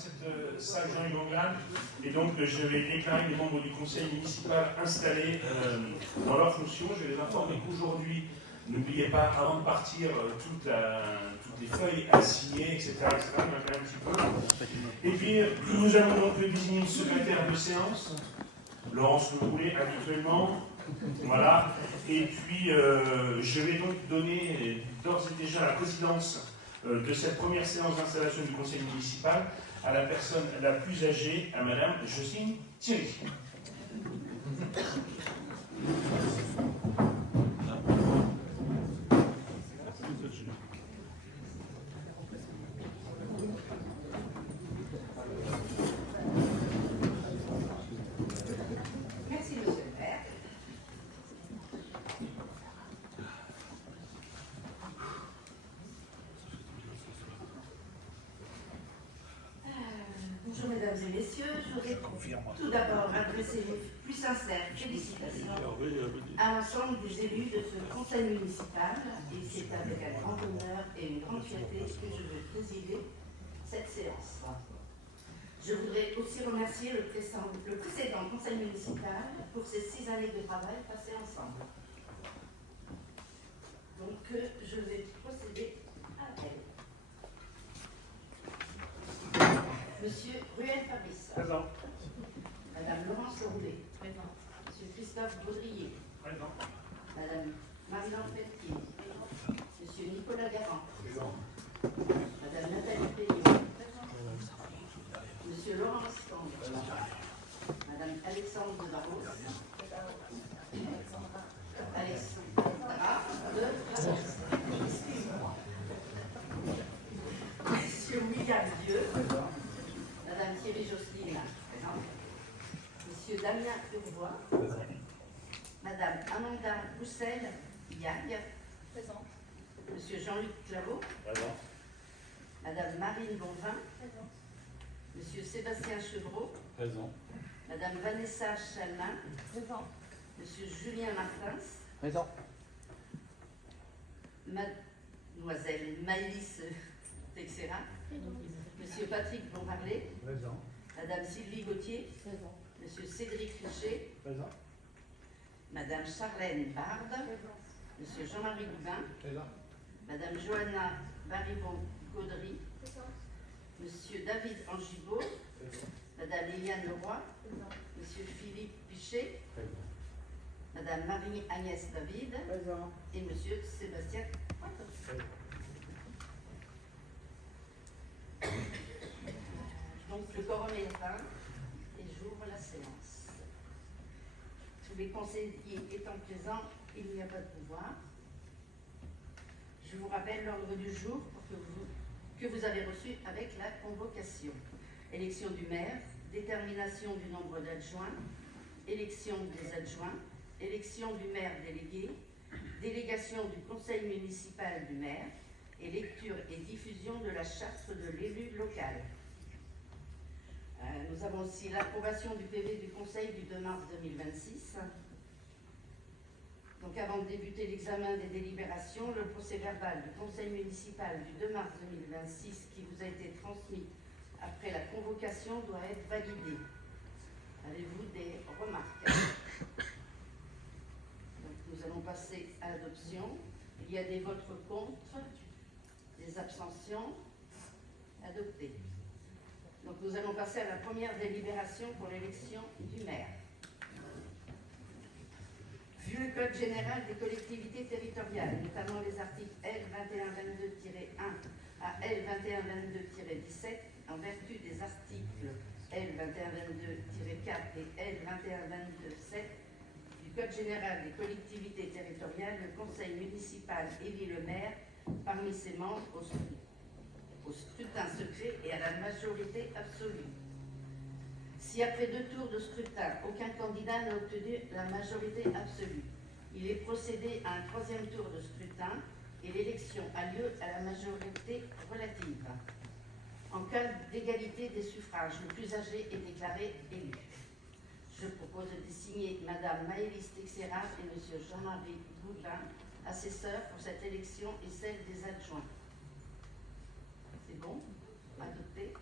cette salle Jean-Yves Anglade, et donc je vais déclarer les membres du conseil municipal installés dans leurs fonctions. Je vais les informer qu'aujourd'hui, n'oubliez pas, avant de partir, toutes les feuilles à signer, etc. On va faire un petit peu. Et puis, nous allons donc désigner une secrétaire de séance, Laurence Le Boulet, habituellement. Voilà. Et puis, je vais donc donner d'ores et déjà la présidence de cette première séance d'installation du conseil municipal à la personne la plus âgée, à Madame Jocelyne Thierry. Merci, monsieur le maire. Bonjour mesdames et messieurs, je voudrais tout d'abord adresser mes plus sincères félicitations à l'ensemble des élus de ce conseil municipal, et c'est avec un grand honneur et une grande fierté que je veux présider cette séance. Je voudrais aussi remercier le précédent conseil municipal pour ces 6 années de travail passées ensemble. Donc je vais procéder à elle. Monsieur Ruel Fabrice. Présent. Madame Laurence Roulet. Présent. Monsieur Christophe Baudrier. Présent. Madame Marie-Laure Pelletier. Présent. Monsieur Nicolas Garand. Présent. Madame Nathalie Pelliot. Présent. Monsieur Laurent Stand. Madame Alexandre de Barros. Alexandra de Barros. Excusez-moi. Monsieur William Dieu. Madame Thierry Jocelyne, présente. Monsieur Damien Urvois. Madame Amanda Roussel-Yag, présente. Monsieur Jean-Luc Claveau. Présent. Madame Marine Bonvin. Présente. Monsieur Sébastien Chevreau. Présent. Madame Vanessa Chalmin. Présent. Monsieur Julien Martins. Présent. Mademoiselle Maëlys Texera. Monsieur Patrick Bonparler. Présent. Madame Sylvie Gauthier. Présent. Monsieur Cédric Richer. Présent. Madame Charlène Bard. Monsieur Jean-Marie Goubin. Présent. Madame Johanna Baribon-Gaudry. Monsieur David Angibault. Madame Liliane Leroy. Monsieur Philippe Pichet. Présent. Madame Marie-Agnès David. Présent. Et Monsieur Sébastien Poitot. Donc le quorum est atteint et j'ouvre la séance. Tous les conseillers étant présents, il n'y a pas de pouvoir. Je vous rappelle l'ordre du jour que vous avez reçu avec la convocation. Élection du maire, détermination du nombre d'adjoints, élection des adjoints, élection du maire délégué, délégation du conseil municipal du maire et lecture et diffusion de la charte de l'élu local. Nous avons aussi l'approbation du PV du Conseil du 2 mars 2026. Donc avant de débuter l'examen des délibérations, le procès-verbal du Conseil municipal du 2 mars 2026 qui vous a été transmis après la convocation doit être validé. Avez-vous des remarques? Donc nous allons passer à l'adoption. Il y a des votes contre, des abstentions. Adopté. Donc nous allons passer à la première délibération pour l'élection du maire. Vu le Code général des collectivités territoriales, notamment les articles L 2122-1 à L 2122-17, en vertu des articles L 2122-4 et L 2122-7 du Code général des collectivités territoriales, le conseil municipal élit le maire parmi ses membres au scrutin secret et à la majorité absolue. Si après 2 tours de scrutin, aucun candidat n'a obtenu la majorité absolue, il est procédé à un 3e tour de scrutin et l'élection a lieu à la majorité relative. En cas d'égalité des suffrages, le plus âgé est déclaré élu. Je propose de désigner Madame Maëlys Texera et Monsieur Jean-Marie Goubin, assesseurs pour cette élection et celle des adjoints. C'est bon? Adopté.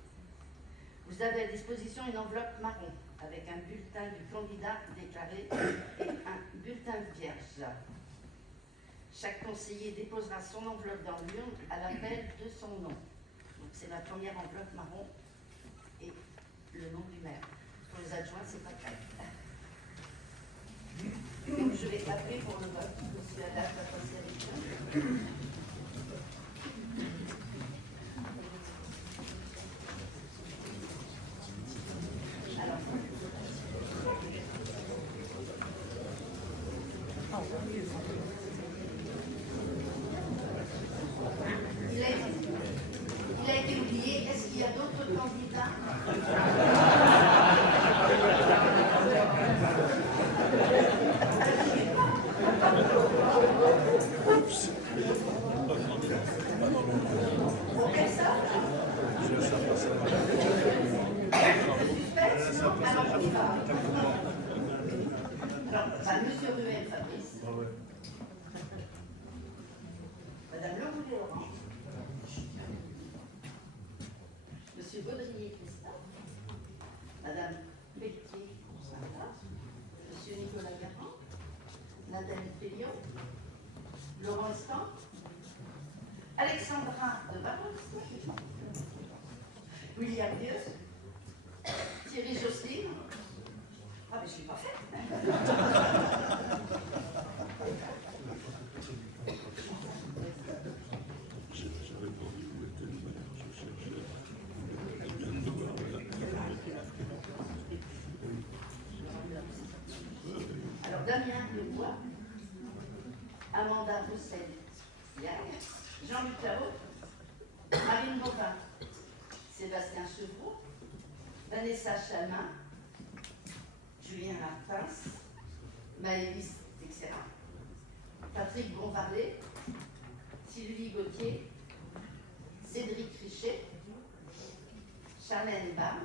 Vous avez à disposition une enveloppe marron avec un bulletin du candidat déclaré et un bulletin vierge. Chaque conseiller déposera son enveloppe dans l'urne à l'appel de son nom. Donc c'est la première enveloppe marron et le nom du maire. Pour les adjoints, c'est pas prêt. Donc je vais appeler pour le vote. Monsieur Haddad va passer avec vous. Alors. Il a été oublié. Est-ce qu'il y a d'autres candidats? On fait ça? Alors, on y va. Alors, Monsieur Ruel Fabrice. Madame Leroulet-Laurent. Monsieur Baudrier Christophe. Madame Pelletier Santa. Monsieur Nicolas Garand. Nathalie Pellion. Laurent Stan. Alexandra de Barros. William Dieu. Thierry Jocelyne. Ah, mais je ne suis pas faite. Alors, Damien Lebois, Amanda Roussel-Yac, Jean-Luc Lao, Marine Bovin, Sébastien Chevreau, Vanessa Chamin, Julien Martins, Maëlys Texera, Patrick Bonvarlet, Sylvie Gauthier, Cédric Richet, Charlène Bam,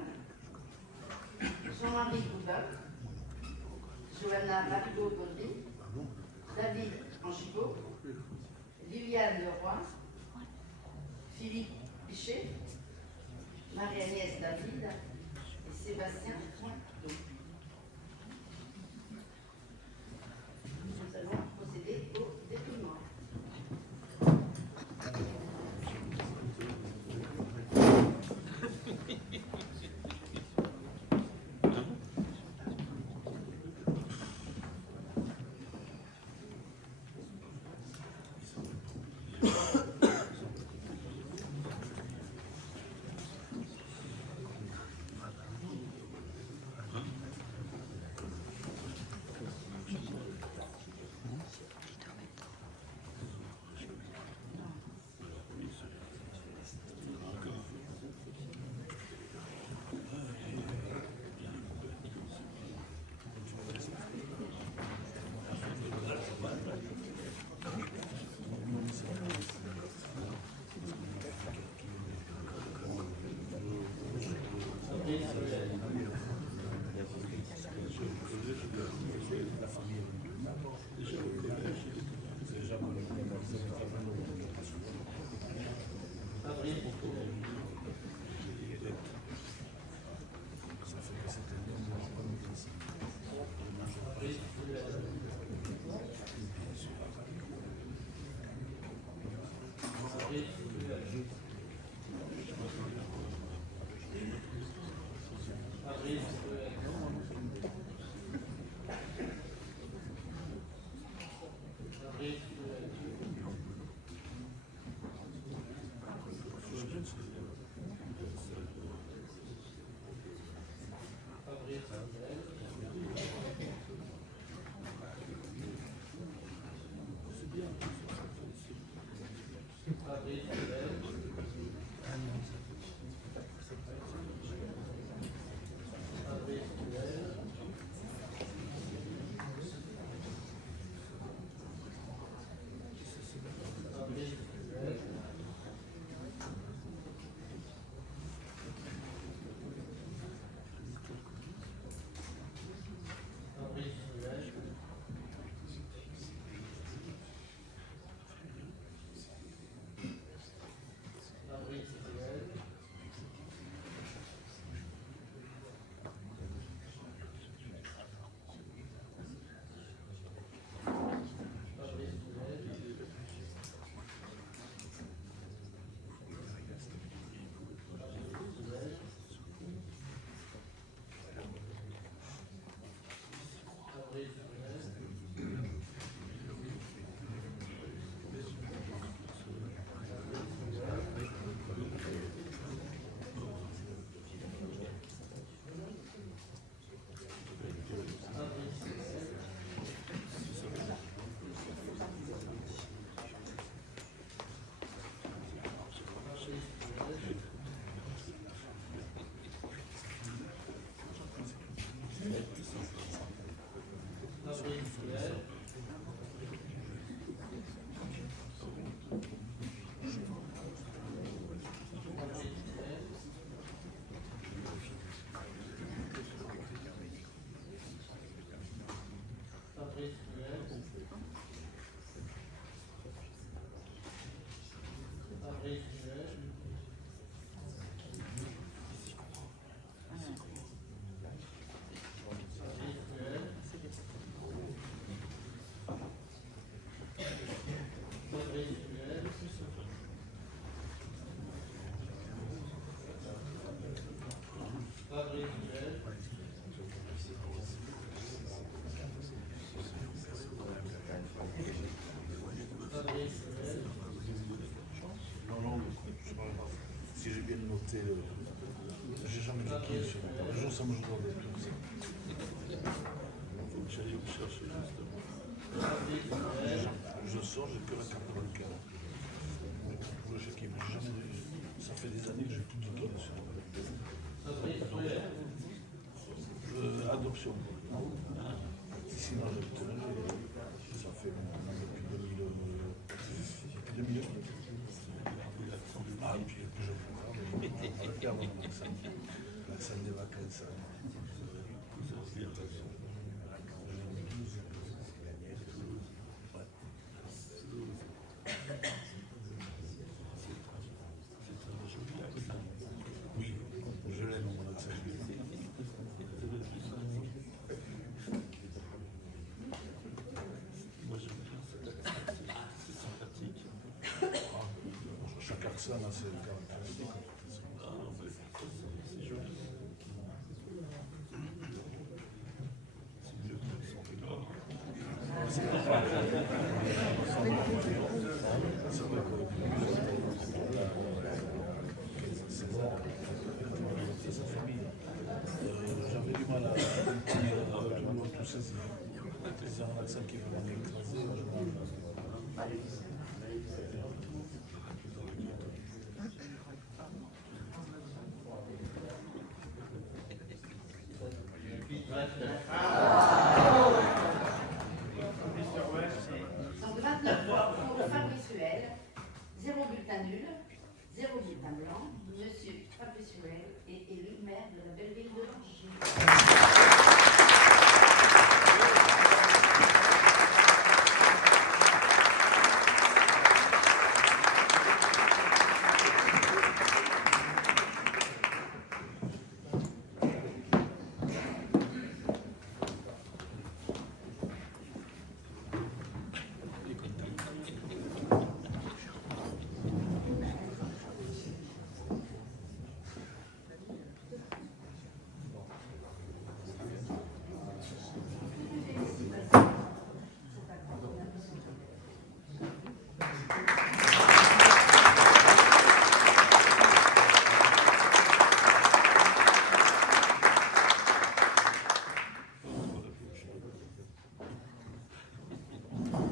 Jean-Marie Goubin, Johanna Marigot-Gondry, David Angibault, Liliane Leroy, Philippe Pichet, Marie-Agnès David et Sébastien Pointeau. Nous allons procéder au dépouillement. Si j'ai bien noté, j'ai jamais noté sur le jour, ça me joue dans le tout. J'allais vous chercher justement. Je sors, j'ai que la carte bancaire. Pour le chèque, j'ai jamais, ça fait des années que j'ai tout cliqué dessus. Adoption. Sinon, ça fait depuis 2000. Ah, et puis le plus jeune la scène des vacances. Oui, je l'aime mon accent. Chaque accent a ses caractéristiques. C'est joli. C'est vrai que sa famille, j'avais du mal à tout saisir. C'est un accent qui est vraiment écrasé. Donc 29 voix pour Fabrice Huel, 0 bulletin nul, 0 bulletin blanc. Monsieur Fabrice Huel est élu maire de la belle ville de Langy.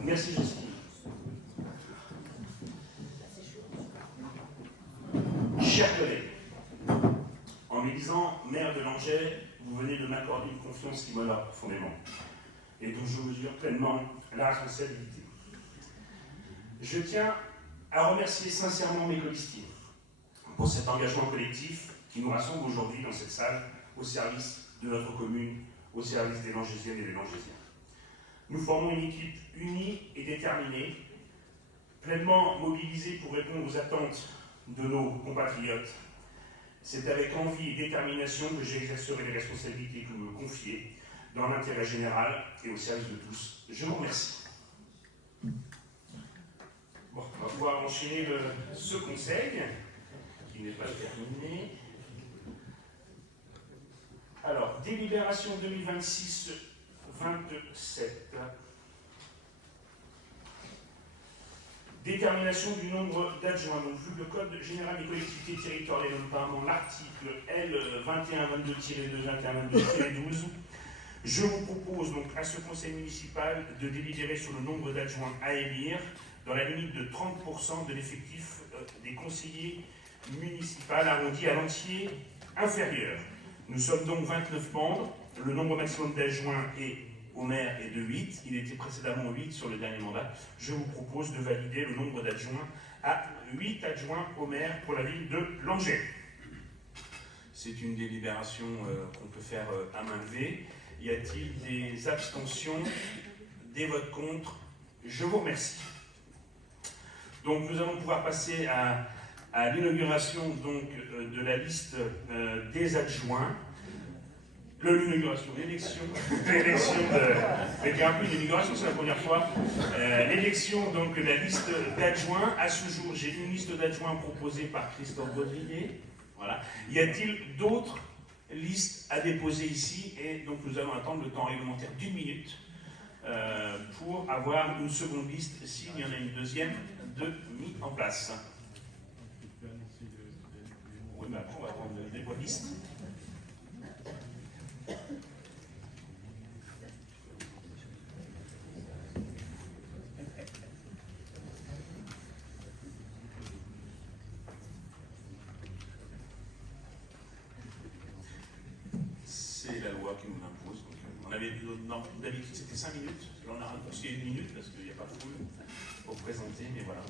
Merci Justine. Chers collègues, en m'élisant maire de Langeais, vous venez de m'accorder une confiance qui m'honore profondément et dont je mesure pleinement la responsabilité. Je tiens à remercier sincèrement mes colistiers pour cet engagement collectif qui nous rassemble aujourd'hui dans cette salle au service de notre commune, au service des Langésiennes et des Langésiens. Nous formons une équipe unie et déterminée, pleinement mobilisée pour répondre aux attentes de nos compatriotes. C'est avec envie et détermination que j'exercerai les responsabilités que vous me confiez dans l'intérêt général et au service de tous. Je vous remercie. Bon, on va pouvoir enchaîner ce conseil, qui n'est pas terminé. Alors, délibération 2026-27. Détermination du nombre d'adjoints. Donc, vu le Code général des collectivités territoriales, notamment l'article L 2122-2, 2122-12, je vous propose donc à ce conseil municipal de délibérer sur le nombre d'adjoints à élire dans la limite de 30% de l'effectif des conseillers municipaux arrondi à l'entier inférieur. Nous sommes donc 29 membres. Le nombre maximum d'adjoints au maire est de 8. Il était précédemment 8 sur le dernier mandat. Je vous propose de valider le nombre d'adjoints à 8 adjoints au maire pour la ville de Langeais. C'est une délibération qu'on peut faire à main levée. Y a-t-il des abstentions, des votes contre? Je vous remercie. Donc nous allons pouvoir passer à à l'inauguration donc de la liste des adjoints. L'élection, mais un peu l'inauguration, c'est la première fois. L'élection donc de la liste d'adjoints. À ce jour, j'ai une liste d'adjoints proposée par Christophe Baudrier. Voilà. Y a-t-il d'autres listes à déposer ici? Et donc nous allons attendre le temps réglementaire d'1 minute pour avoir une seconde liste, s'il y en a une deuxième, de mise en place. Oui, mais après on va prendre des voix de liste. C'est la loi qui nous l'impose. On avait dit d'habitude c'était 5 minutes, là on a raccourci 1 minute parce qu'il n'y a pas de foule pour présenter, mais voilà.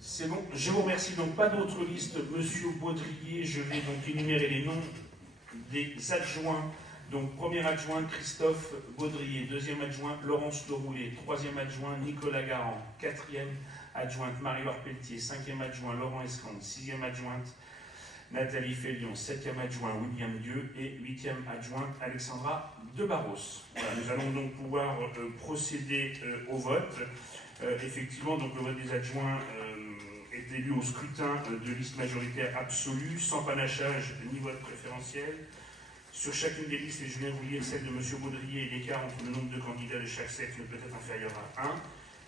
C'est bon, je vous remercie. Donc pas d'autres listes, Monsieur Baudrier. Je vais donc énumérer les noms des adjoints. Donc premier adjoint Christophe Baudrier, deuxième adjoint Laurence Leroulet, troisième adjoint Nicolas Garand, quatrième adjointe Marie-Laure Pelletier, cinquième adjoint Laurent Escande, sixième adjointe Nathalie Félion, septième adjoint William Dieu et huitième adjointe Alexandra Debarros. Voilà, nous allons donc pouvoir procéder au vote. Effectivement, donc le vote des adjoints est élu au scrutin de liste majoritaire absolue, sans panachage ni vote préférentiel. Sur chacune des listes, et je viens vous lire celle de M. Baudrier, l'écart entre le nombre de candidats de chaque sexe ne peut être inférieur à 1.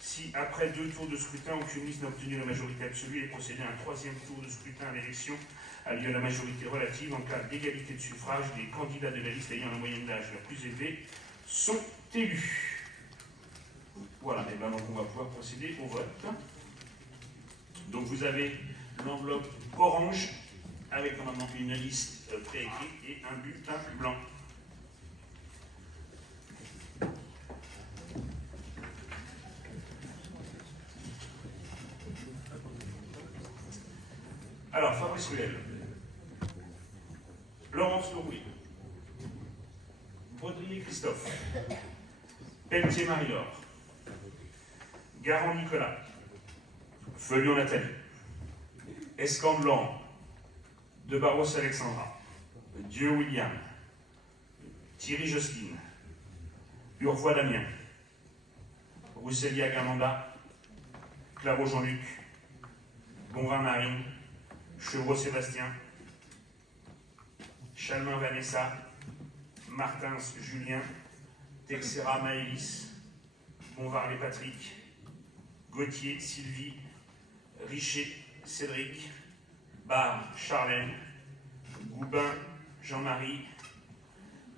Si, après 2 tours de scrutin, aucune liste n'a obtenu la majorité absolue, il est procédé à un 3e tour de scrutin à l'élection a lieu à la majorité relative. En cas d'égalité de suffrage, les candidats de la liste ayant la moyenne d'âge la plus élevée sont élus. Voilà, et bien donc on va pouvoir procéder au vote. Donc vous avez l'enveloppe orange avec normalement une liste préécrite et un bulletin blanc. Alors, Fabrice Ruel, Laurence Leroulet, Baudrier Christophe, Pelletier Marie-Laure, Garand Nicolas, Felion Nathalie, Escande Laurent, Debarros Alexandra, Dieu William, Thierry Jocelyne, Urvois Damien, Rousselia Gamanda, Claveau Jean-Luc, Bonvin Marion, Chevreau Sébastien, Chalmin Vanessa, Martins Julien, Texera Maëlys, Bonvarlet Patrick, Gauthier Sylvie, Richer Cédric, Barre Charlène, Goubin Jean-Marie,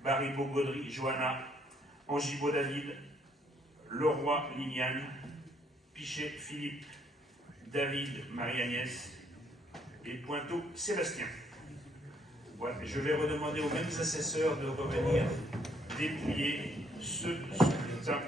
Baribeau Gaudry Johanna, Angibaud David, Leroy Liliane, Pichet Philippe, David Marie-Agnès et Pointeau Sébastien. Voilà, je vais redemander aux mêmes assesseurs de revenir dépouiller ce scrutin.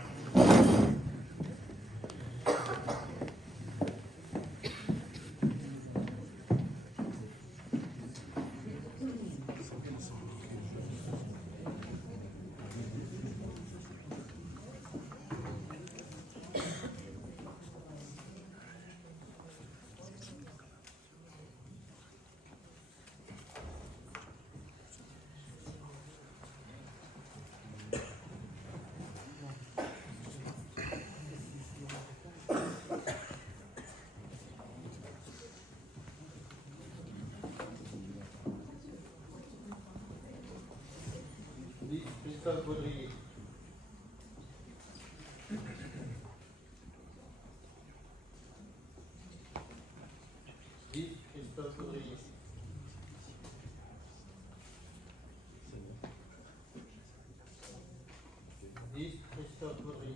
Christophe Baudrier. Christophe Baudrier. Christophe Baudrier.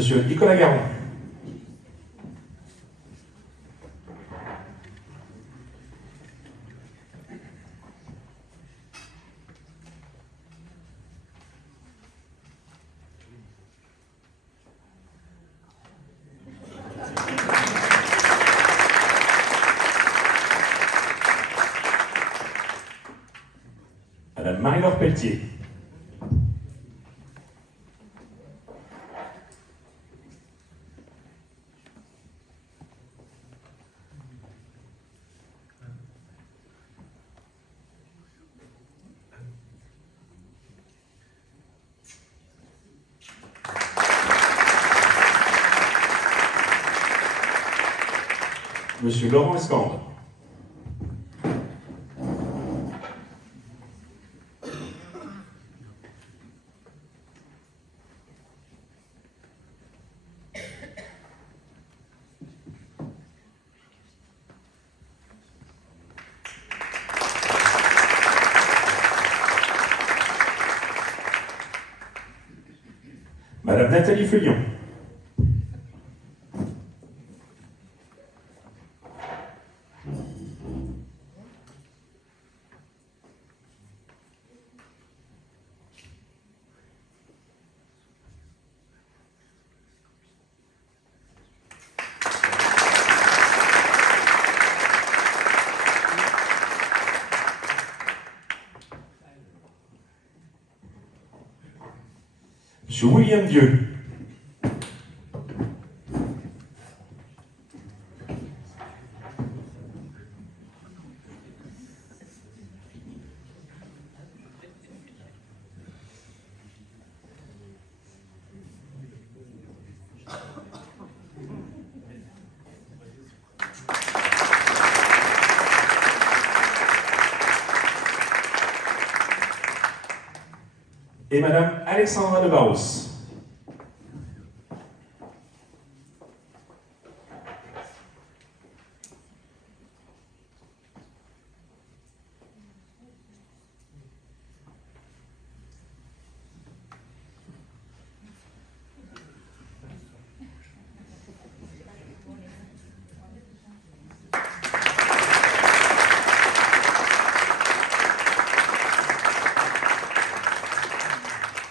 Monsieur Nicolas Garon. Madame Marie-Laure Pelletier. Monsieur Laurent Escande. Madame Nathalie Feuillon. Monsieur William Dieu. Et Madame Alexandra de Barros.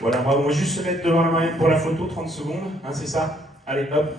Voilà, on va juste se mettre devant la main pour la photo, 30 secondes, hein, c'est ça? Allez, hop.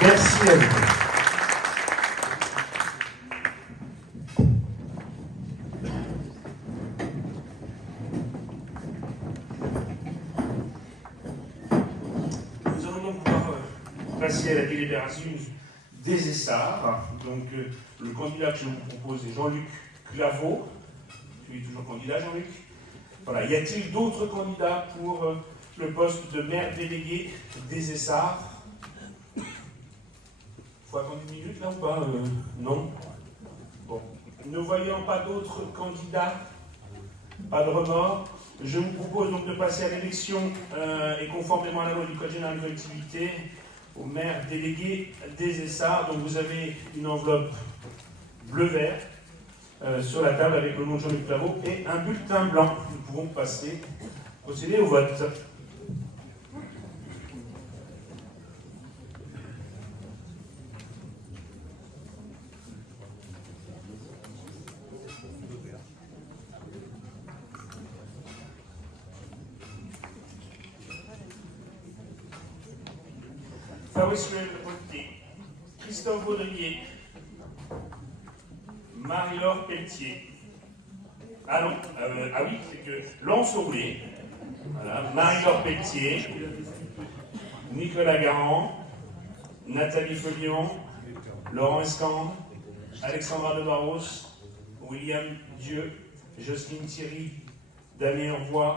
Merci à vous. Nous allons donc pouvoir passer à la délibération des essarts. Donc le candidat que je vous propose est Jean-Luc Claveau. Tu es toujours candidat, Jean-Luc? Voilà. Y a-t-il d'autres candidats pour le poste de maire délégué des essarts? Faut attendre une minute là ou pas? Non. Bon. Ne voyant pas d'autres candidats, pas de remords, je vous propose donc de passer à l'élection et conformément à la loi du Code général des collectivités au maire délégué des essarts. Donc vous avez une enveloppe bleu-vert sur la table avec le nom de Jean-Luc Claveau et un bulletin blanc. Nous pouvons procéder au vote. Fabrice Leponté, Christophe Baudrier, Marie-Laure Pelletier. Ah non, ah oui, c'est que Lance Roulé, voilà, Marie-Laure Pelletier, Nicolas Garan, Nathalie Feuillon, Laurent Escande, Alexandra de Barros, William Dieu, Jocelyne Thierry, Damien Roy,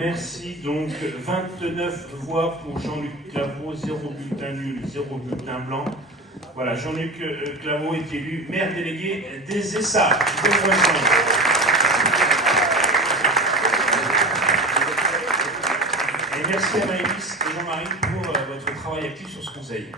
Merci. Donc 29 voix pour Jean-Luc Claveau, 0 bulletin nul, 0 bulletin blanc. Voilà, Jean-Luc Claveau est élu maire délégué des Essarts. Et merci à Maëlys et Jean-Marie pour votre travail actif sur ce conseil.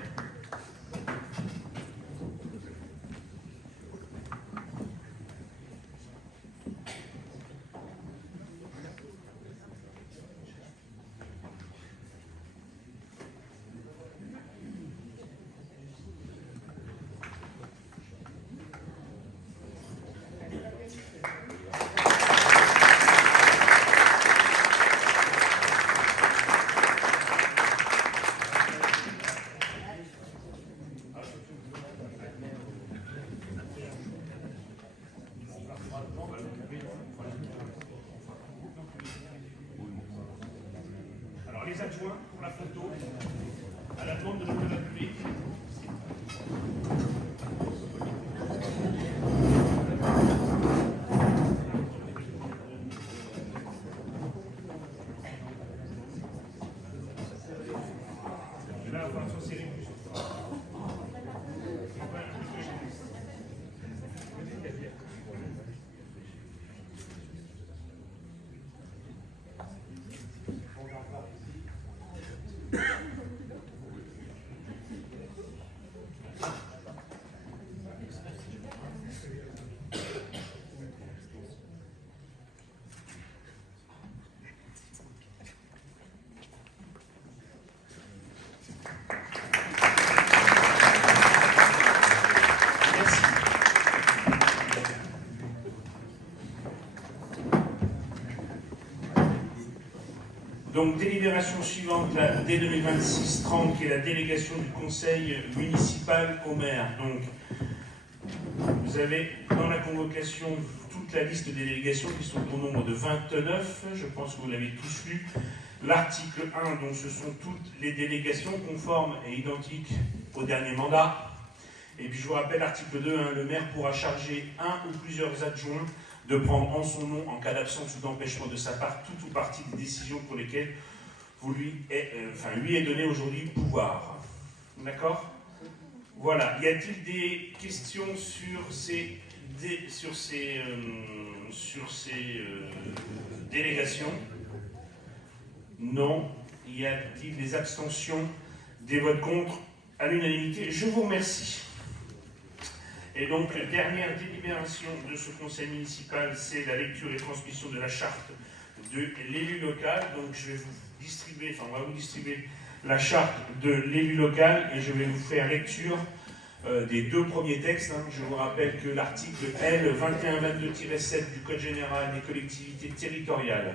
Alors les adjoints pour la photo, à la demande de l'hôtel de la République. Là, on va s'insérer plus. Donc, délibération suivante, là, dès 2026-30, qui est la délégation du conseil municipal au maire. Donc, vous avez dans la convocation toute la liste des délégations qui sont au nombre de 29. Je pense que vous l'avez tous lu. L'article 1, donc ce sont toutes les délégations conformes et identiques au dernier mandat. Et puis je vous rappelle, l'article 2, le maire pourra charger un ou plusieurs adjoints de prendre en son nom, en cas d'absence ou d'empêchement de sa part, toute ou partie des décisions pour lesquelles vous lui est donné aujourd'hui pouvoir. D'accord ? Voilà. Y a-t-il des questions sur ces délégations ? Non. Y a-t-il des abstentions, des votes contre à l'unanimité ? Je vous remercie. Et donc, dernière délibération de ce conseil municipal, c'est la lecture et transmission de la charte de l'élu local. Donc, je vais vous distribuer, on va vous distribuer la charte de l'élu local et je vais vous faire lecture des deux premiers textes. Je vous rappelle que l'article L 2122-7 du Code général des collectivités territoriales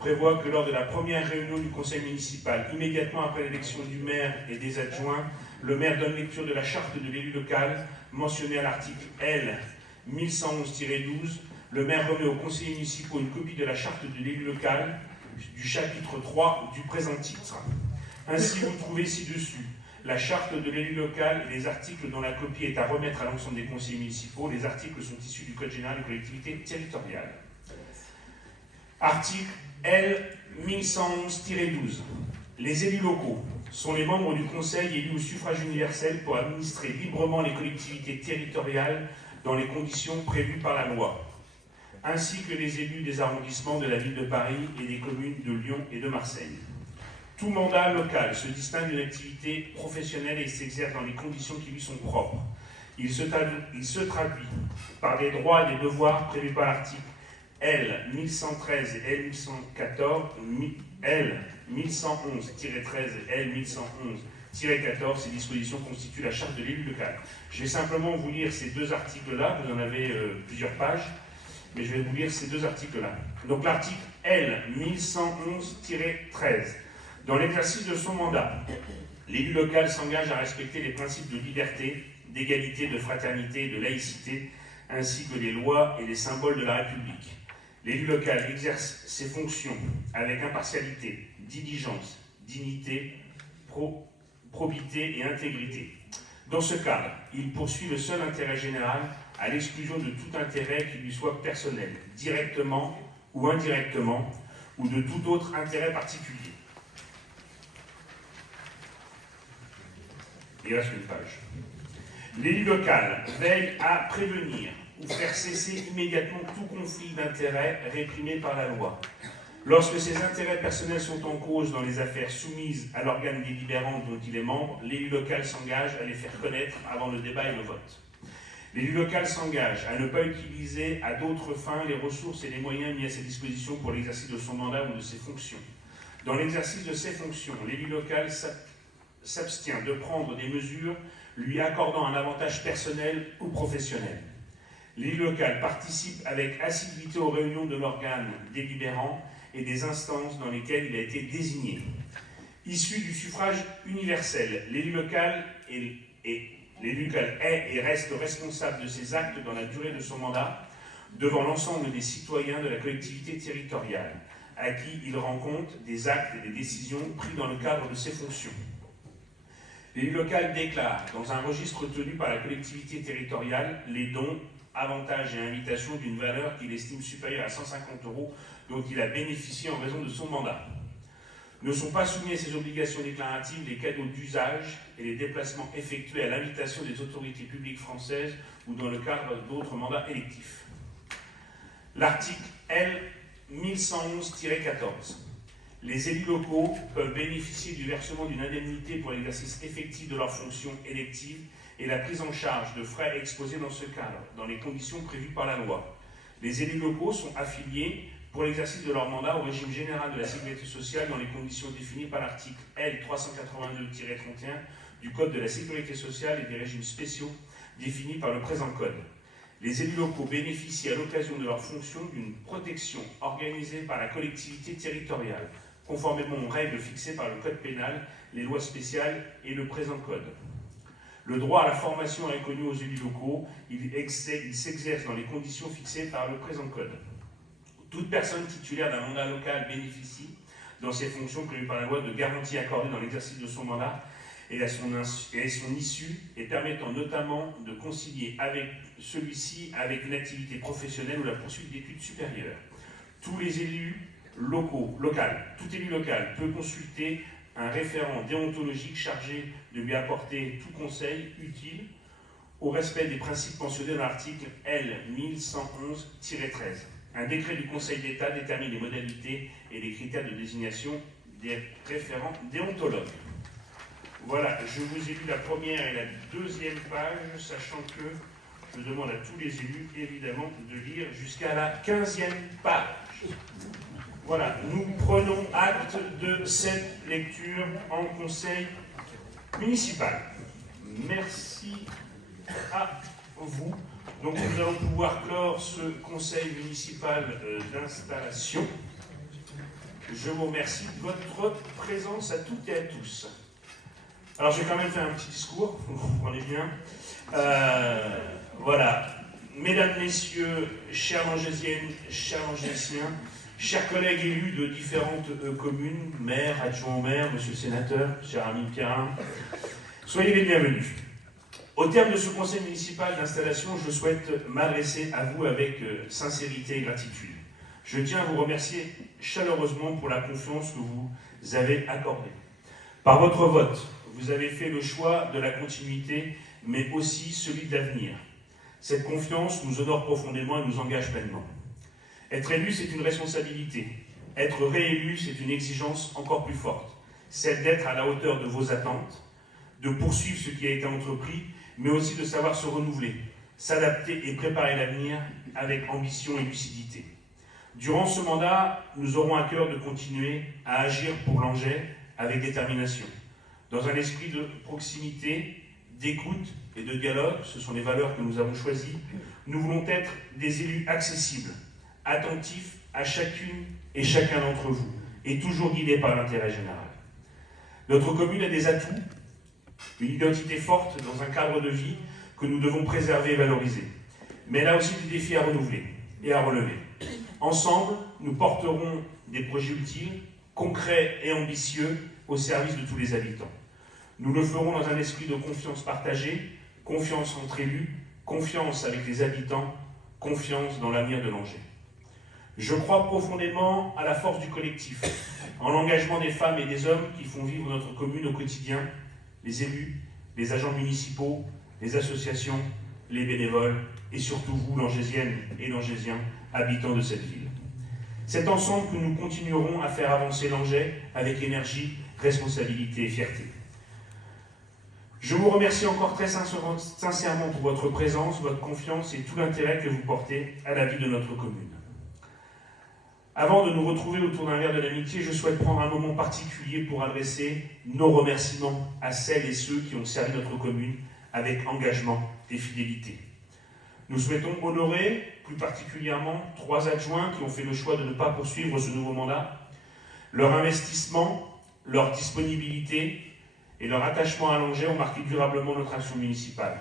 prévoit que lors de la première réunion du conseil municipal, immédiatement après l'élection du maire et des adjoints, le maire donne lecture de la charte de l'élu local mentionnée à l'article L 1111-12. Le maire remet aux conseillers municipaux une copie de la charte de l'élu local du chapitre 3 du présent titre. Ainsi, vous trouvez ci-dessus la charte de l'élu local et les articles dont la copie est à remettre à l'ensemble des conseillers municipaux. Les articles sont issus du Code général des collectivités territoriales. Article L 1111-12. Les élus locaux sont les membres du conseil élus au suffrage universel pour administrer librement les collectivités territoriales dans les conditions prévues par la loi, ainsi que les élus des arrondissements de la ville de Paris et des communes de Lyon et de Marseille. Tout mandat local se distingue d'une activité professionnelle et s'exerce dans les conditions qui lui sont propres. Il se traduit par des droits et des devoirs prévus par l'article L 1113 et L 1114, L 1111-13 et L 1111-14, ces dispositions constituent la charte de l'élu local. Je vais simplement vous lire ces deux articles-là, vous en avez plusieurs pages, mais je vais vous lire ces deux articles-là. Donc l'article L 1111-13. Dans l'exercice de son mandat, l'élu local s'engage à respecter les principes de liberté, d'égalité, de fraternité et de laïcité, ainsi que les lois et les symboles de la République. L'élu local exerce ses fonctions avec impartialité, diligence, dignité, probité et intégrité. Dans ce cadre, il poursuit le seul intérêt général à l'exclusion de tout intérêt qui lui soit personnel, directement ou indirectement, ou de tout autre intérêt particulier. Il reste une page. L'élu local veille à prévenir ou faire cesser immédiatement tout conflit d'intérêts réprimé par la loi. Lorsque ses intérêts personnels sont en cause dans les affaires soumises à l'organe délibérant dont il est membre, l'élu local s'engage à les faire connaître avant le débat et le vote. L'élu local s'engage à ne pas utiliser à d'autres fins les ressources et les moyens mis à sa disposition pour l'exercice de son mandat ou de ses fonctions. Dans l'exercice de ses fonctions, l'élu local s'abstient de prendre des mesures lui accordant un avantage personnel ou professionnel. L'élu local participe avec assiduité aux réunions de l'organe délibérant et des instances dans lesquelles il a été désigné. Issu du suffrage universel, l'élu local est et reste responsable de ses actes dans la durée de son mandat devant l'ensemble des citoyens de la collectivité territoriale, à qui il rend compte des actes et des décisions pris dans le cadre de ses fonctions. L'élu local déclare, dans un registre tenu par la collectivité territoriale, les dons, avantages et invitations d'une valeur qu'il estime supérieure à 150 € dont il a bénéficié en raison de son mandat. Ne sont pas soumis à ces obligations déclaratives les cadeaux d'usage et les déplacements effectués à l'invitation des autorités publiques françaises ou dans le cadre d'autres mandats électifs. L'article L. 1111-14. Les élus locaux peuvent bénéficier du versement d'une indemnité pour l'exercice effectif de leurs fonctions électives et la prise en charge de frais exposés dans ce cadre, dans les conditions prévues par la loi. Les élus locaux sont affiliés pour l'exercice de leur mandat au régime général de la sécurité sociale dans les conditions définies par l'article L. 382-31 du Code de la sécurité sociale et des régimes spéciaux définis par le présent Code. Les élus locaux bénéficient à l'occasion de leurs fonctions d'une protection organisée par la collectivité territoriale, conformément aux règles fixées par le Code pénal, les lois spéciales et le présent Code. Le droit à la formation est reconnu aux élus locaux, il s'exerce dans les conditions fixées par le présent Code. Toute personne titulaire d'un mandat local bénéficie, dans ses fonctions prévues par la loi, de garanties accordées dans l'exercice de son mandat et à son issue, et permettant notamment de concilier avec celui-ci avec une activité professionnelle ou la poursuite d'études supérieures. Tous les élus locaux, tout élu local peut consulter un référent déontologique chargé de lui apporter tout conseil utile au respect des principes mentionnés dans l'article L. 1111-13. Un décret du Conseil d'État détermine les modalités et les critères de désignation des référents déontologues. Voilà, je vous ai lu la première et la deuxième page, sachant que je demande à tous les élus, évidemment, de lire jusqu'à la 15e page. Voilà, nous prenons acte de cette lecture en conseil municipal. Merci à vous. Donc nous allons pouvoir clore ce conseil municipal d'installation. Je vous remercie de votre présence à toutes et à tous. Alors je vais quand même faire un petit discours, vous comprenez bien. Voilà, mesdames, messieurs, chères Langésiennes, chers Langésiens, chers collègues élus de différentes communes, maires, adjoints au maire, monsieur le sénateur, cher ami Pierrin, soyez les bienvenus. Au terme de ce conseil municipal d'installation, je souhaite m'adresser à vous avec sincérité et gratitude. Je tiens à vous remercier chaleureusement pour la confiance que vous avez accordée. Par votre vote, vous avez fait le choix de la continuité, mais aussi celui de l'avenir. Cette confiance nous honore profondément et nous engage pleinement. Être élu, c'est une responsabilité. Être réélu, c'est une exigence encore plus forte. Celle d'être à la hauteur de vos attentes, de poursuivre ce qui a été entrepris, mais aussi de savoir se renouveler, s'adapter et préparer l'avenir avec ambition et lucidité. Durant ce mandat, nous aurons à cœur de continuer à agir pour Langais avec détermination. Dans un esprit de proximité, d'écoute et de dialogue, ce sont les valeurs que nous avons choisies, nous voulons être des élus accessibles, attentifs à chacune et chacun d'entre vous, et toujours guidés par l'intérêt général. Notre commune a des atouts, une identité forte dans un cadre de vie que nous devons préserver et valoriser. Mais elle a aussi des défis à renouveler et à relever. Ensemble, nous porterons des projets utiles, concrets et ambitieux au service de tous les habitants. Nous le ferons dans un esprit de confiance partagée, confiance entre élus, confiance avec les habitants, confiance dans l'avenir de Langais. Je crois profondément à la force du collectif, en l'engagement des femmes et des hommes qui font vivre notre commune au quotidien, les élus, les agents municipaux, les associations, les bénévoles et surtout vous, Langésiennes et Langésiens, habitants de cette ville. C'est ensemble que nous continuerons à faire avancer Langers avec énergie, responsabilité et fierté. Je vous remercie encore très sincèrement pour votre présence, votre confiance et tout l'intérêt que vous portez à la vie de notre commune. Avant de nous retrouver autour d'un verre de l'amitié, je souhaite prendre un moment particulier pour adresser nos remerciements à celles et ceux qui ont servi notre commune avec engagement et fidélité. Nous souhaitons honorer plus particulièrement 3 adjoints qui ont fait le choix de ne pas poursuivre ce nouveau mandat. Leur investissement, leur disponibilité et leur attachement à Langers ont marqué durablement notre action municipale.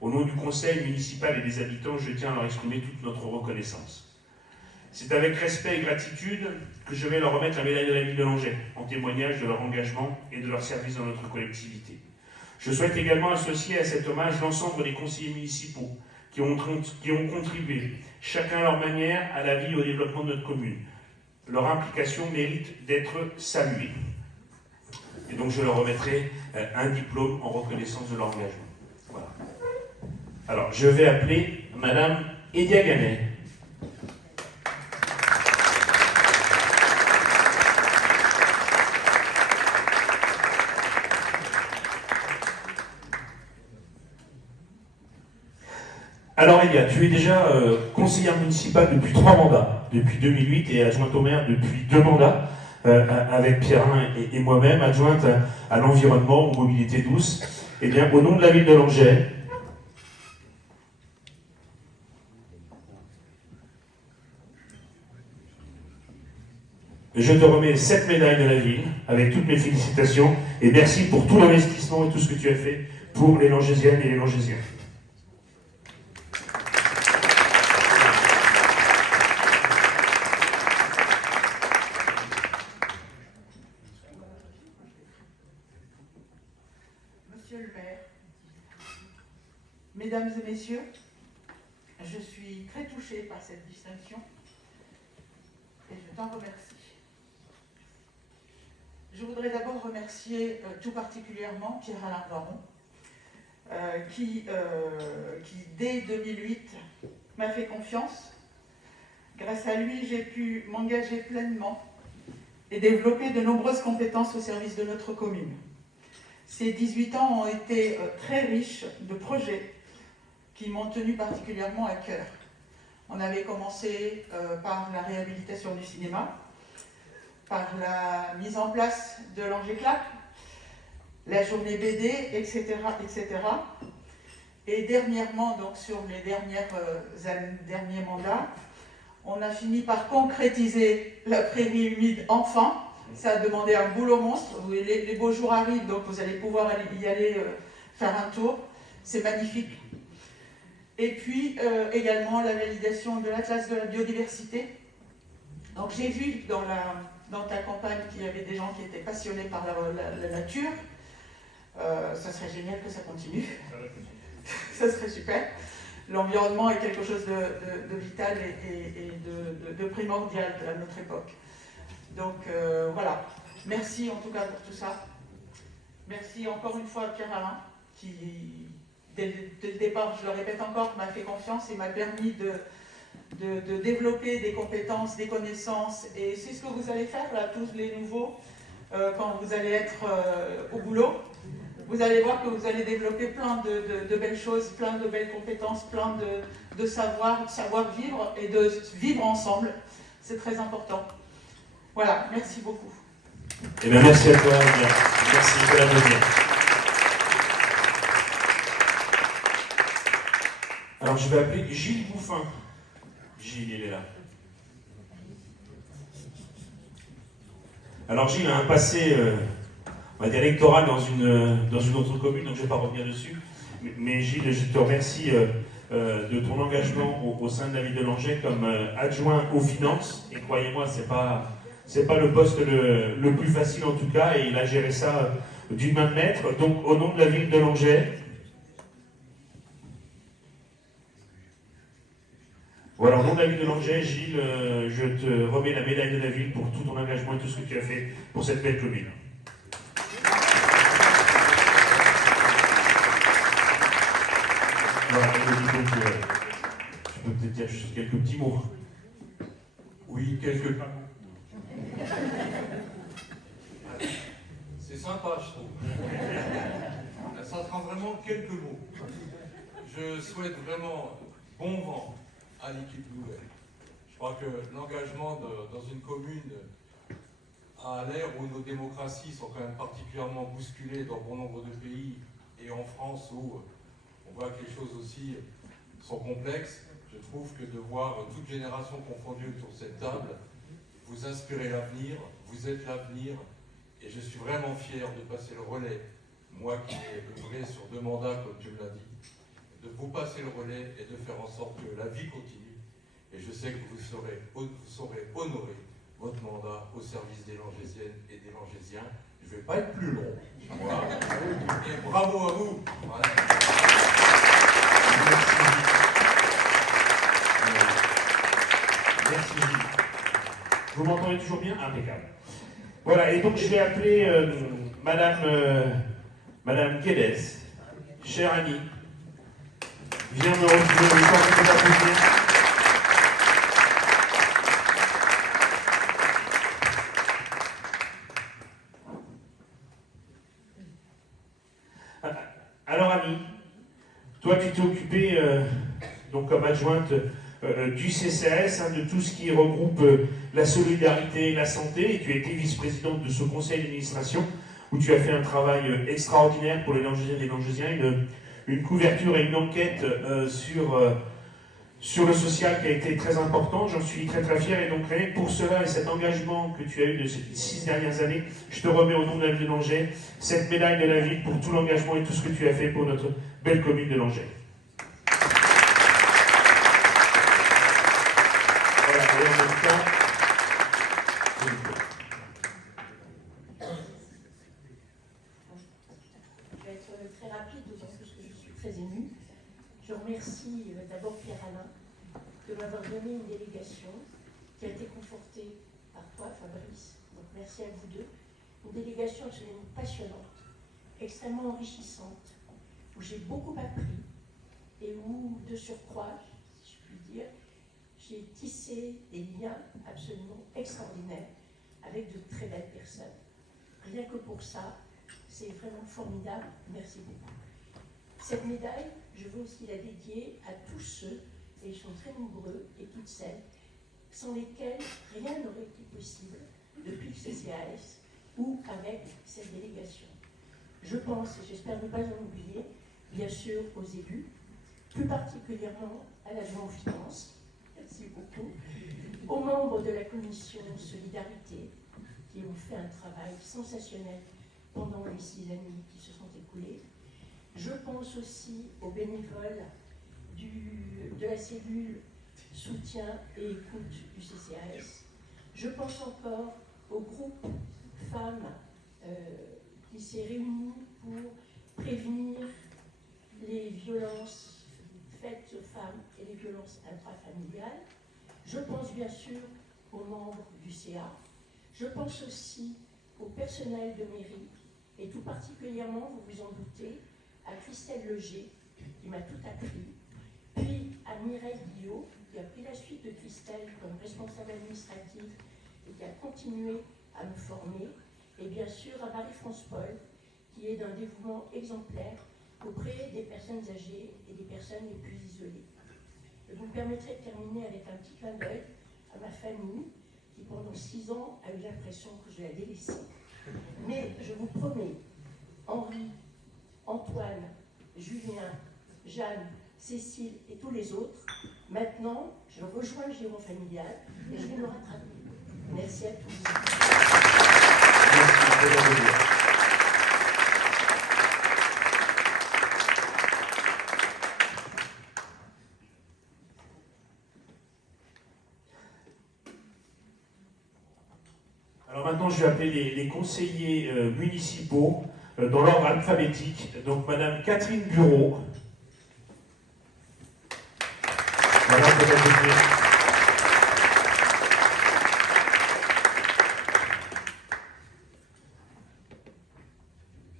Au nom du conseil municipal et des habitants, je tiens à leur exprimer toute notre reconnaissance. C'est avec respect et gratitude que je vais leur remettre la médaille de la ville de Langers, en témoignage de leur engagement et de leur service dans notre collectivité. Je souhaite également associer à cet hommage l'ensemble des conseillers municipaux qui ont contribué, chacun à leur manière, à la vie et au développement de notre commune. Leur implication mérite d'être saluée. Et donc je leur remettrai un diplôme en reconnaissance de leur engagement. Voilà. Alors je vais appeler Madame Edia Ganet. Alors Elia, tu es déjà conseillère municipale depuis 3 mandats, depuis 2008 et adjointe au maire depuis 2 mandats, avec Pierrin et moi-même, adjointe à l'environnement, aux mobilités douces. Eh bien, au nom de la ville de Langers, je te remets cette médaille de la ville, avec toutes mes félicitations, et merci pour tout l'investissement et tout ce que tu as fait pour les Langésiennes et les Langésiens. Monsieur le maire, mesdames et messieurs, je suis très touchée par cette distinction et je t'en remercie. Je voudrais d'abord remercier tout particulièrement Pierre-Alain Varon, qui, dès 2008, m'a fait confiance. Grâce à lui, j'ai pu m'engager pleinement et développer de nombreuses compétences au service de notre commune. Ces 18 ans ont été très riches de projets qui m'ont tenu particulièrement à cœur. On avait commencé par la réhabilitation du cinéma, par la mise en place de l'Angers Clap, la journée BD, etc., etc. Et dernièrement, donc sur les derniers mandats, on a fini par concrétiser la prairie humide enfin. Ça a demandé un boulot monstre. Les beaux jours arrivent, donc vous allez pouvoir y aller faire un tour. C'est magnifique. Et puis également la validation de l'Atlas de la biodiversité. Donc j'ai vu dans ta campagne qu'il y avait des gens qui étaient passionnés par la nature. Ça serait génial que ça continue. Ça serait super. L'environnement est quelque chose de vital et de primordial à notre époque. Donc voilà, merci en tout cas pour tout ça. Merci encore une fois à Pierre-Alain qui, dès le départ, je le répète encore, m'a fait confiance et m'a permis de développer des compétences, des connaissances. Et c'est ce que vous allez faire là, tous les nouveaux, quand vous allez être au boulot. Vous allez voir que vous allez développer plein de belles choses, plein de belles compétences, plein de savoir-vivre et de vivre ensemble. C'est très important. Voilà, merci beaucoup. Eh bien, merci à toi, Elia. Merci de la venue. Alors, je vais appeler Gilles Bouffin. Gilles, il est là. Alors, Gilles a un passé, on va dire, électoral dans une autre commune, donc je ne vais pas revenir dessus. Mais Gilles, je te remercie de ton engagement au sein de la ville de Langers comme adjoint aux finances. Et croyez-moi, c'est pas le poste le plus facile en tout cas, et il a géré ça d'une main de maître. Donc au nom de la ville de Langers, Voilà, au nom de la ville de Langeais, Gilles, je te remets la médaille de la ville pour tout ton engagement et tout ce que tu as fait pour cette belle commune. Voilà, donc, tu peux peut-être dire juste quelques petits mots. Oui, quelques... C'est sympa, je trouve. Ça sera vraiment quelques mots. Je souhaite vraiment bon vent à l'équipe nouvelle. Je crois que l'engagement dans une commune, à l'ère où nos démocraties sont quand même particulièrement bousculées dans bon nombre de pays, et en France où on voit que les choses aussi sont complexes, je trouve que de voir toute génération confondue autour de cette table, vous inspirez l'avenir, vous êtes l'avenir, et je suis vraiment fier de passer le relais, moi qui ai œuvré sur 2 mandats, comme tu me l'as dit, de vous passer le relais et de faire en sorte que la vie continue. Et je sais que vous saurez honorer votre mandat au service des Langésiennes et des Langésiens. Je ne vais pas être plus long. Voilà. Et bravo à vous. Voilà. Merci. Vous m'entendez toujours bien? Impeccable. Voilà, et donc je vais appeler Madame Guedes, chère Annie, viens me retrouver le temps de t'applaudir. Alors Annie, toi tu t'es occupée donc comme adjointe du CCAS, hein, de tout ce qui regroupe la solidarité et la santé, et tu as été vice-présidente de ce conseil d'administration où tu as fait un travail extraordinaire pour les Langésiennes et les Langésiens, une couverture et une enquête sur le social qui a été très importante. J'en suis très très fier, et donc rien que pour cela et cet engagement que tu as eu de ces 6 dernières années, je te remets au nom de la ville de Langeais cette médaille de la ville pour tout l'engagement et tout ce que tu as fait pour notre belle commune de Langeais. Voilà, et en même temps, je vais être très rapide, d'autant plus que je suis très émue. Je remercie d'abord Pierre-Alain de m'avoir donné une délégation qui a été confortée par toi, Fabrice. Donc merci à vous deux. Une délégation absolument passionnante, extrêmement enrichissante, où j'ai beaucoup appris et où, de surcroît, si je puis dire, j'ai tissé des liens absolument extraordinaires avec de très belles personnes. Rien que pour ça, c'est vraiment formidable. Merci beaucoup. Cette médaille, je veux aussi la dédier à tous ceux, et ils sont très nombreux, et toutes celles, sans lesquels rien n'aurait été possible depuis le CCAS ou avec cette délégation. Je pense, et j'espère ne pas en oublier, bien sûr aux élus, plus particulièrement à l'adjoint aux finances, merci beaucoup, aux membres de la commission Solidarité, qui ont fait un travail sensationnel pendant les 6 années qui se sont écoulées. Je pense aussi aux bénévoles de la cellule soutien et écoute du CCAS. Je pense encore au groupe femmes qui s'est réuni pour prévenir les violences faites aux femmes et les violences intrafamiliales. Je pense bien sûr aux membres du CA. Je pense aussi au personnel de mairie, et tout particulièrement, vous vous en doutez, à Christelle Leger, qui m'a tout appris, puis à Mireille Guillot, qui a pris la suite de Christelle comme responsable administrative et qui a continué à me former, et bien sûr à Marie-France Paul, qui est d'un dévouement exemplaire auprès des personnes âgées et des personnes les plus isolées. Et vous me permettrez de terminer avec un petit clin d'œil à ma famille, qui pendant 6 ans a eu l'impression que je l'ai délaissée. Mais je vous promets, Henri, Antoine, Julien, Jeanne, Cécile et tous les autres, maintenant, je rejoins le giron familial et je vais me rattraper. Merci à tous. Alors maintenant, je vais appeler les conseillers municipaux dans l'ordre alphabétique. Donc, Madame Catherine Bureau. Voilà, peut-être écrire.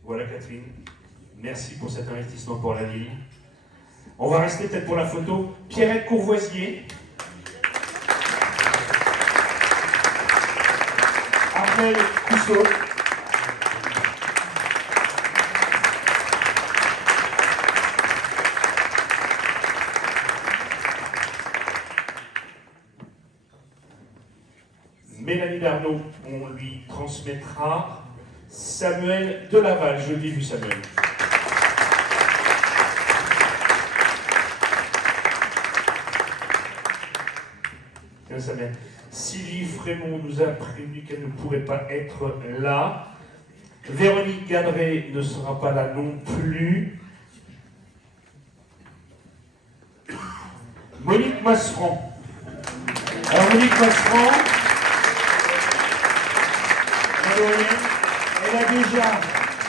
Voilà Catherine, merci pour cet investissement pour la ville. On va rester peut-être pour la photo. Pierrette Courvoisier. Armel Cousseau. Mélanie Darnaud, on lui transmettra. Samuel Delaval, je l'ai vu Samuel. Tiens Samuel. Sylvie Frémont nous a prévenu qu'elle ne pourrait pas être là. Véronique Gadret ne sera pas là non plus. Monique Masseran. Alors Monique Masseran, elle a déjà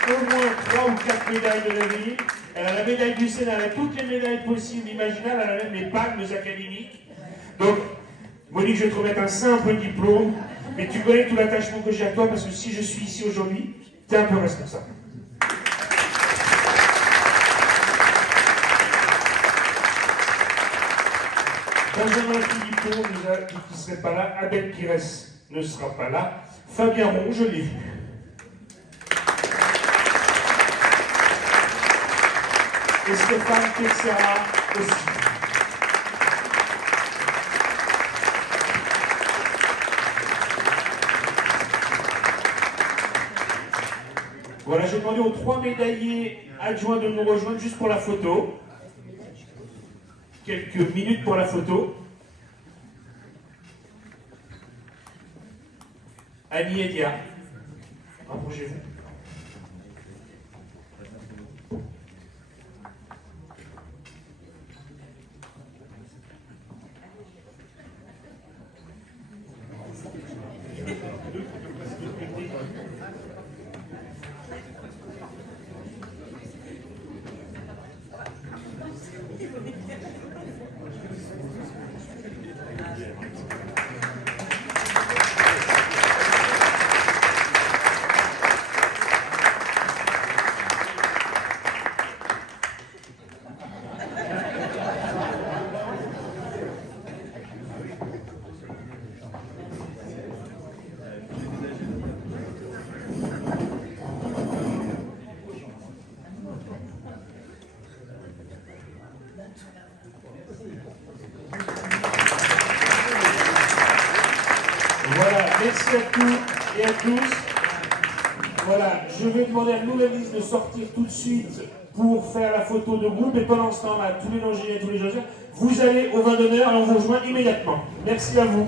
au moins 3 ou 4 médailles de la ville. Elle a la médaille du Sénat, elle a toutes les médailles possibles, imaginables, elle a même les palmes académiques. Donc, Monique, je vais te remettre un simple diplôme, mais tu connais tout l'attachement que j'ai à toi, parce que si je suis ici aujourd'hui, tu es un peu responsable. Benjamin Philippot nous a dit qu'il ne serait pas là, Abel Pires ne sera pas là, Fabien Ron, je l'ai vu. Et Stéphane Texera aussi. Voilà, j'ai demandé aux 3 médaillés adjoints de nous rejoindre juste pour la photo. Quelques minutes pour la photo. Annie et Dia, rapprochez-vous. Voilà, merci à tous et à tous. Voilà, je vais demander à Nouvelle Liste de sortir tout de suite pour faire la photo de groupe. Et pendant ce temps-là, tous les Longiniens et tous les Josiens, vous allez au vin d'honneur et on vous rejoint immédiatement. Merci à vous.